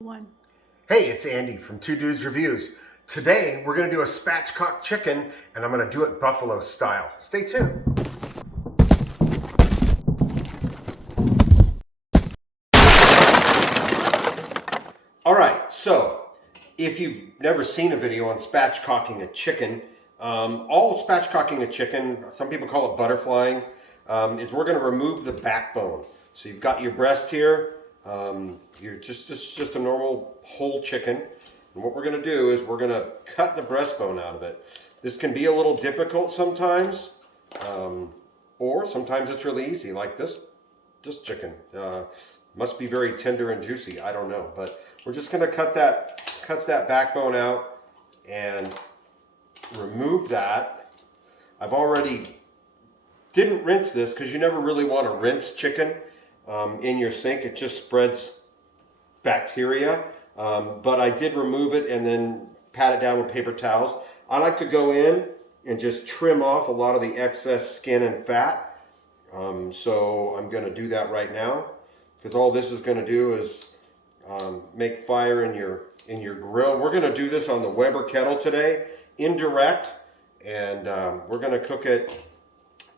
One. Hey, it's Andy from Two Dudes Reviews. Today, we're gonna do a spatchcock chicken, and I'm gonna do it buffalo style. Stay tuned. All right, so if you've never seen a video on spatchcocking a chicken, all spatchcocking a chicken, some people call it butterflying, is we're gonna remove the backbone. So you've got your breast here, you're just a normal whole chicken. And what we're gonna do is we're gonna cut the breastbone out of it. This can be a little difficult sometimes, or sometimes it's really easy, like this chicken. Must be very tender and juicy, I don't know. But we're just gonna cut that backbone out and remove that. I've already didn't rinse this because you never really want to rinse chicken in your sink. It just spreads bacteria. But I did remove it and then pat it down with paper towels. I like to go in and just trim off a lot of the excess skin and fat. So I'm going to do that right now because all this is going to do is make fire in your grill. We're going to do this on the Weber Kettle today, indirect, and we're going to cook it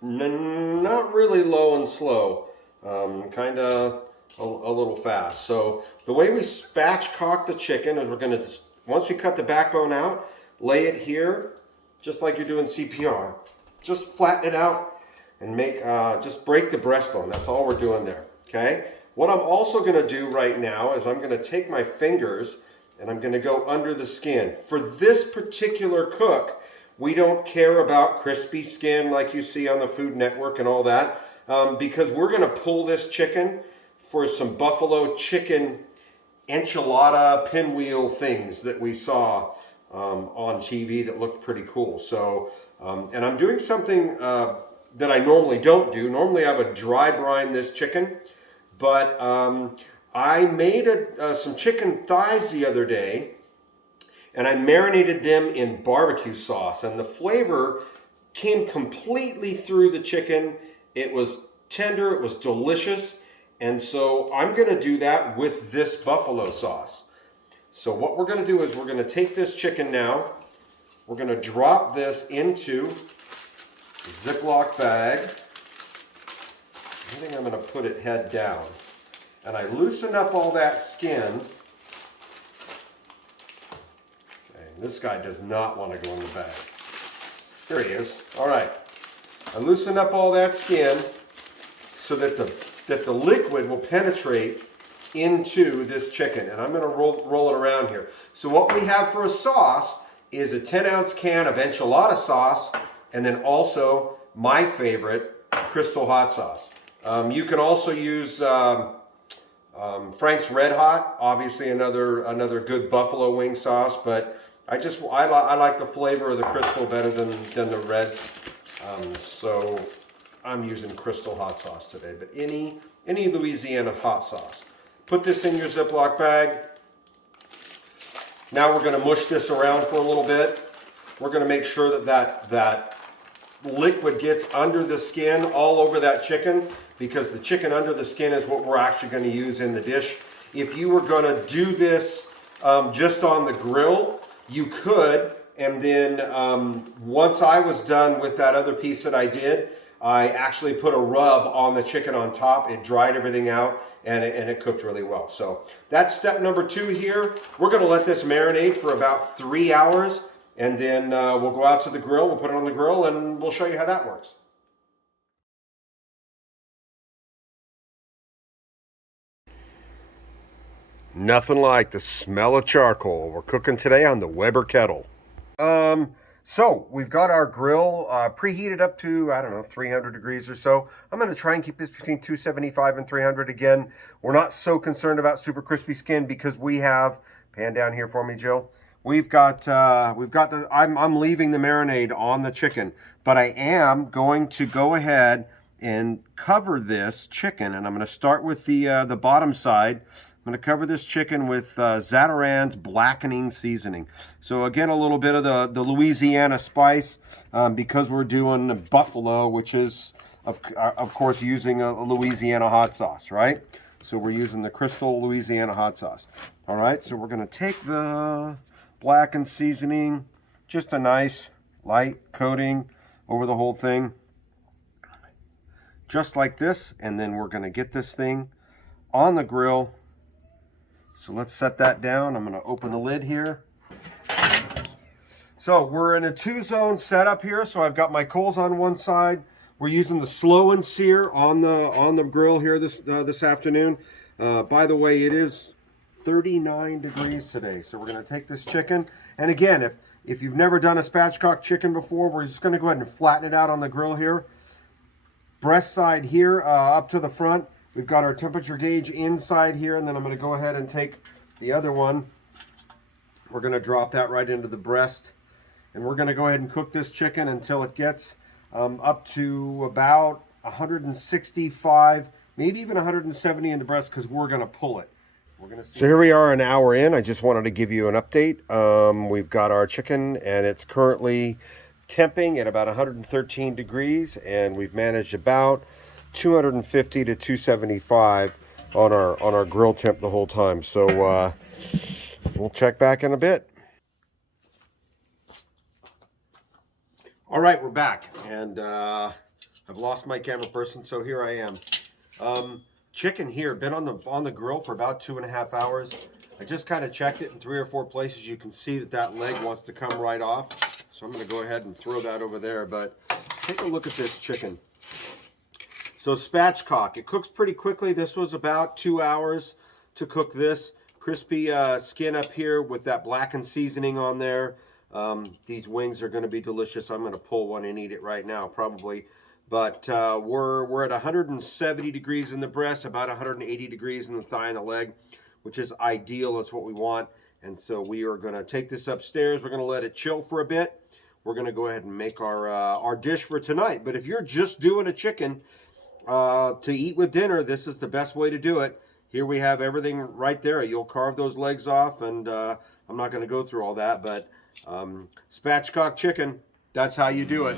not really low and slow, kind of a little fast. So the way we spatchcock the chicken is we're going to, once we cut the backbone out, lay it here just like you're doing CPR. Just flatten it out and make just break the breastbone. That's all we're doing there. Okay. What I'm also going to do right now is I'm going to take my fingers and I'm going to go under the skin. For this particular cook, we don't care about crispy skin like you see on the Food Network and all that, because we're going to pull this chicken for some buffalo chicken enchilada pinwheel things that we saw on TV that looked pretty cool. So, and I'm doing something that I normally don't do. Normally I would dry brine this chicken, but I made some chicken thighs the other day, and I marinated them in barbecue sauce, and the flavor came completely through the chicken. It was tender, it was delicious, and so I'm going to do that with this buffalo sauce. So what we're going to do is we're going to take this chicken now, we're going to drop this into a Ziploc bag. I think I'm going to put it head down. And I loosen up all that skin. Okay, this guy does not want to go in the bag. There he is. All right. I loosen up all that skin so that the liquid will penetrate into this chicken. And I'm going to roll it around here. So what we have for a sauce is a 10-ounce can of enchilada sauce, and then also my favorite, Crystal hot sauce. You can also use Frank's Red Hot, obviously another good buffalo wing sauce, but I like the flavor of the Crystal better than the Reds, so I'm using Crystal hot sauce today. But any Louisiana hot sauce. Put this in your Ziploc bag. Now we're going to mush this around for a little bit. We're going to make sure that liquid gets under the skin all over that chicken, because the chicken under the skin is what we're actually going to use in the dish. If you were going to do this just on the grill, you could, and then once I was done with that other piece that I did, I actually put a rub on the chicken on top. It dried everything out, and it cooked really well. So that's step number 2 here. We're going to let this marinate for about 3 hours, and then we'll go out to the grill, we'll put it on the grill, and we'll show you how that works. Nothing like the smell of charcoal. We're cooking today on the Weber Kettle. So we've got our grill preheated up to, I don't know, 300 degrees or so. I'm going to try and keep this between 275 and 300 again. We're not so concerned about super crispy skin because we have, pan down here for me, Jill. I'm leaving the marinade on the chicken, but I am going to go ahead and cover this chicken, and I'm going to start with the bottom side. I'm going to cover this chicken with Zatarain's blackening seasoning. So again, a little bit of the Louisiana spice because we're doing buffalo, which is, of course, using a Louisiana hot sauce, right? So we're using the Crystal Louisiana hot sauce. All right, so we're going to take the blackened seasoning, just a nice light coating over the whole thing, just like this, and then we're going to get this thing on the grill. So let's set that down. I'm going to open the lid here. So we're in a 2-zone setup here. So I've got my coals on one side. We're using the slow and sear on the grill here this afternoon. By the way, it is 39 degrees today. So we're going to take this chicken, and again, if you've never done a spatchcock chicken before, we're just going to go ahead and flatten it out on the grill here. Breast side here up to the front. We've got our temperature gauge inside here, and then I'm going to go ahead and take the other one. We're going to drop that right into the breast, and we're going to go ahead and cook this chicken until it gets up to about 165, maybe even 170 in the breast, because we're going to pull it. So here we are an hour in. I just wanted to give you an update. We've got our chicken, and it's currently temping at about 113 degrees, and we've managed about 250 to 275 on our grill temp the whole time. So we'll check back in a bit. All right, we're back, and I've lost my camera person, so here I am. Chicken here, been on the grill for about 2.5 hours. I just kind of checked it in 3 or 4 places. You can see that leg wants to come right off, so I'm going to go ahead and throw that over there. But take a look at this chicken. So spatchcock, it cooks pretty quickly. This was about 2 hours to cook this. Crispy skin up here with that blackened seasoning on there. These wings are going to be delicious. I'm going to pull one and eat it right now, probably. But we're at 170 degrees in the breast, about 180 degrees in the thigh and the leg, which is ideal. It's what we want. And so we are going to take this upstairs. We're going to let it chill for a bit. We're going to go ahead and make our dish for tonight. But if you're just doing a chicken to eat with dinner, this is the best way to do it. Here we have everything right there. You'll carve those legs off, and I'm not going to go through all that. But spatchcock chicken, that's how you do it.